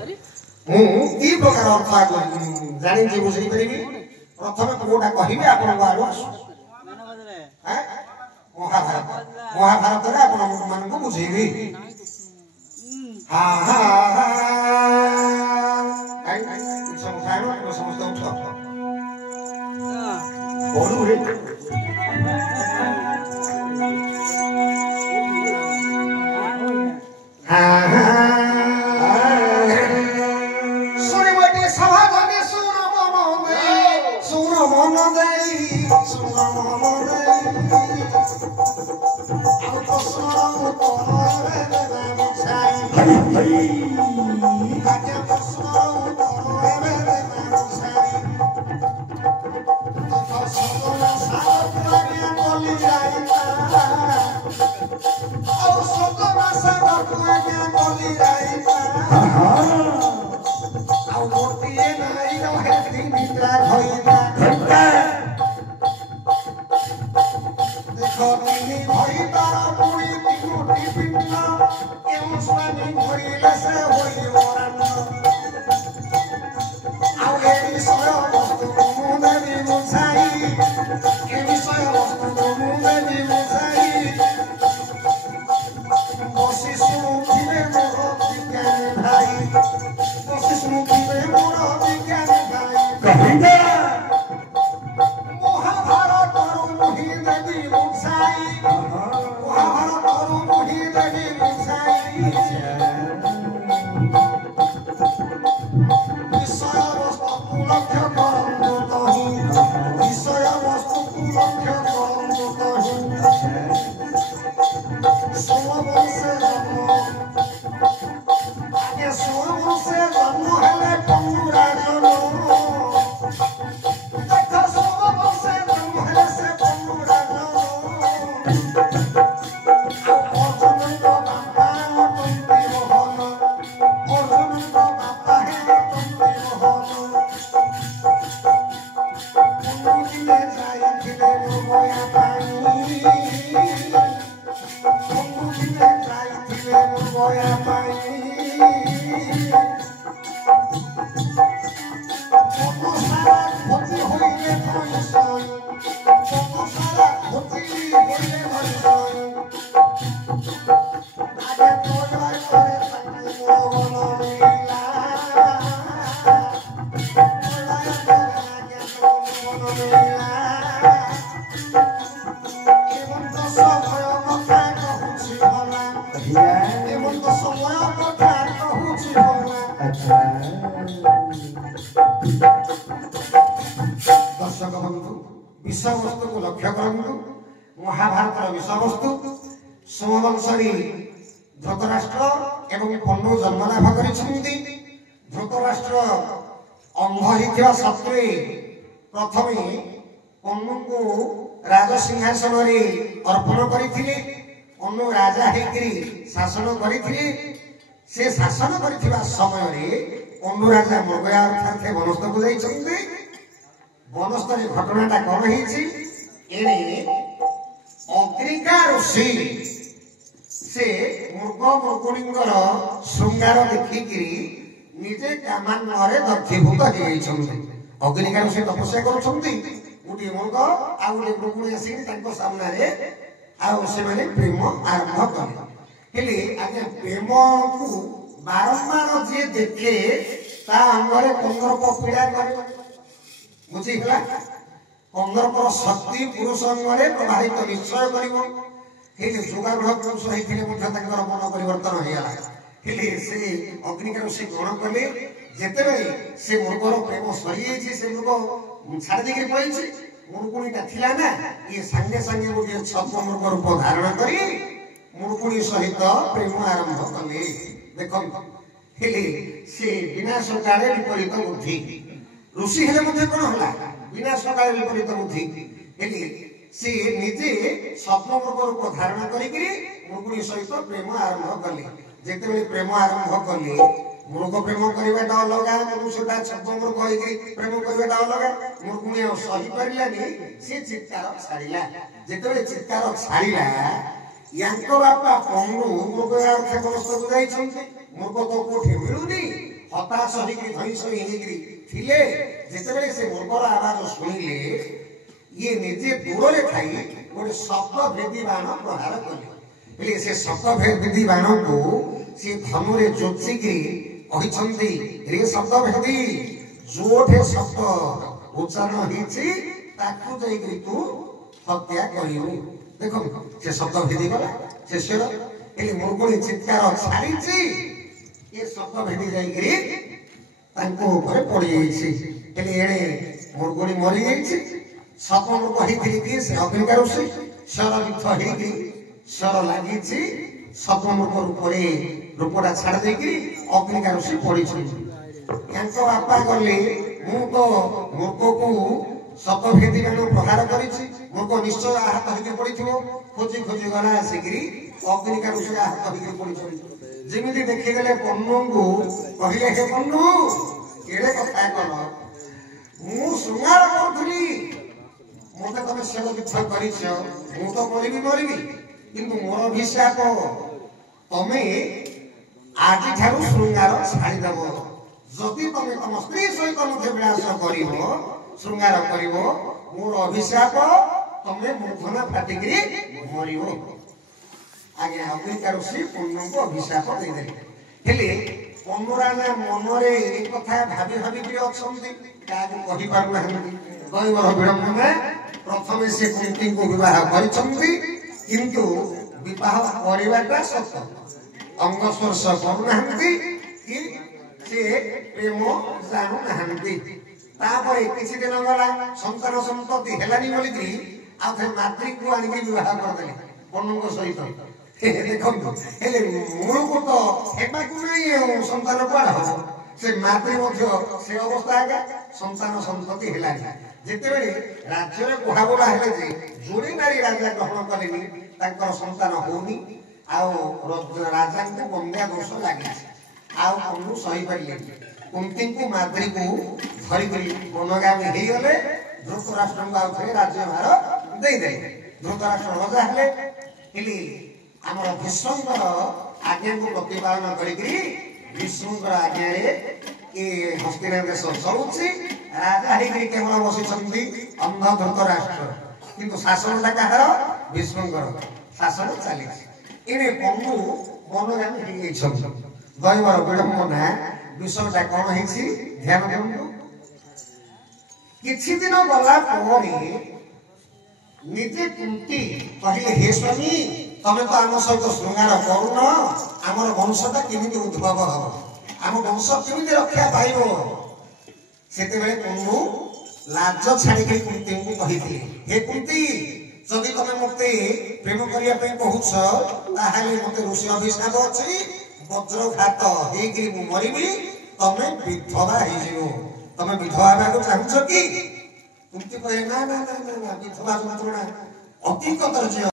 ମୁଁ କି ପ୍ରକାର ଅର୍ଥ ଜାଣିଛି ବୁଝେଇ ପାରିବି। ପ୍ରଥମେ କୋଉଟା କହିବି ଆପଣଙ୍କ ଆଡୁ ମହାଭାରତ। ମହାଭାରତରେ ଆପଣ ମାନଙ୍କୁ ବୁଝେଇବି। ସମସ୍ତେ ଉଠ दर्शक बंधु विषय वस्तु को लक्ष्य करंतु। महाभारत विषयवस्तु सोमवंशी धृतराष्ट्र एवं पंडु जन्म लाभ करिसेंती। धृतराष्ट्र अंध होइथिबा सत्वे प्रथमे पंडु को राजसिंहासन रे अर्पण करिथिले। पंडु राजा हेकरी शासन करिथिले। से शासन करिथिबा समय रे पंडु राजा मृगया अर्थात वनस्थ को जाइछन्ते। वनस्थली घटनाटा कौन है? अग्निका ऋषि से मृग मृगुणींकर श्रृंगार देखिकी निजे कामान्नरे दग्धीभूत होइछन्ते। अग्निका ऋषि तपस्या करुछन्ति। गोटे मृग आ गोटे मृगुणी आसी सामने से प्रेम आरंभ कले। हेले आज्ञा प्रेम को बारंबार जे देखे ता अंगरे कंदर्प पीड़ा करे। बुझीगला? कंदर्पर शक्ति पुरुष अंगरे प्रभावित निश्चय करिवो। हेले जुगारूढ़ पुरुष होइथिले मध्य तांकर मन परिवर्तन होइला। हेले से अग्निका ऋषि ग्रहण कले। जेतेबेले से मृगर प्रेम सरी जाइछि, से मृग छाड़ देके पळिछि। मृगुणीटा थिला ना, ये संगे संगे गोटे छद्म मृग रूप धारण करी मृगुणी सहित प्रेम आरंभ कले। देखो हेले से विनाश काले विपरीत बुद्धि ऋषि हेले मध्य कोन होला? विनाश काले विपरीत बुद्धि हेले से निजे छद्म मृग रूप धारण करी मृगुणी सहित प्रेम आरंभ कले। जेतेबेले प्रेम आरंभ कले मृग प्रेम करवाटा अलगा, मनुष्यटा छद्म मृग होइकरी प्रेम करवाटा अलगा। मृगुणी सही पारिलानी, से चित्कार छाड़िला। जेतेबेले चित्कार छाड़िला यांको बापा पंडु मृग अर्थ वनस्थ को जाइछन्ते। मृग तो कोठी मिलुनी, हताश होकर धैर्य थे जिते से मुर्गर आवाज शुणिले ये निजे दूर में थी गोटे शब्द भेदी बाण प्रहार कले से शब्द भेदी बाण को सी धनु रे जोचिकी रे शब्द भेदी जोठे शब्द उच्चारण होती तू हत्या करू देख से शब्द भेदी गला शेषर मुर्गुणी चित्कार छाड़ी ये शब्द भेदी जाइए पड़ी मुर्गुणी मरी जाइए सपन कही कि से अग्निकार स्वर युद्ध होगी स्वर लगी सपन रूपटा छाड़ देगी अग्निकार पड़ी बापा गले मु तो मूर्ख को शब्द भेदी प्रहार कर मूर्ख निश्चय आहत होकर पड़ी खोजी खोजी गला आसिक अग्निकार आहत होकर पड़ी जमी देखीगले पन्नू को कहले हे पन्नू केड़े कथा कल मु श्रृंगार करी मत तुम शेर युद्ध कर तो मरबी किंतु मोर अभिशाप तमें आज ठारू श्रृंगार छाड़ीदेव जदि तुम तुम स्त्री सहित मध्यविलास कर श्रृंगार कर मोर अभिशाप तमें मूर्धना फाटिक मर आज्ञा अग्निकार पन्नू को अभिशाप देदेले पन्नुराना मनरे एक कथा भाभी भाभी क्या कही पारना गईवर विडंबना प्रथम से कुंती को विवाह किंतु विवाह करवाटा सत अंग स्पर्श करूना कि से प्रेम जानू ना किसी दिन गला संतान संतति हेलानी बोलिकी आउ मातृ को आनिक विवाह करदे पन्नू सहित देखो मूल को तो नहीं संतान कौन हम से मातृ से अवस्था आगे संतान संतति है जिते राज्य में कुहाबोला है जोड़ी नारी राजा ग्रहण कले संतान होनी राजा को बंध्या दोष लगे आउ सही पारे कुंती को मातृ को धरिक वनगामी हो गले धृतराष्ट्र को आउ राज्य भार देदे धृतराष्ट्र राजा हेले आमर भीष्मकर आज्ञा को प्रतिपालन भीष्मकर आज्ञा हस्तिना देश चलुची राजा केवल बसी अंध धृतराष्ट्र किंतु शासन कहार भीष्मकर शासन चली इने पन्नू वनगामी दैवर विडंबना विषयटा कौन है ध्यान दिंतु किछि दिन गला निजे कुंती कहले हे स्वामी तमें तो आम सहित श्रृंगार करुन आमर वंशटा केमिति उद्भव हम आम वंश केमिति रक्षा पाइब से पन्नू लाज छाड़ी कुंती को कही हे कुंती जदि तुम मत प्रेम करने कहूच मत ऋषि अभिशाप अच्छी वज्रघात हो मरबी तमें विधवा हो तमें विधवा को चाहूच कि कुंती कहे ना ना ना ना विधवा जंत्रणा अति कदर्य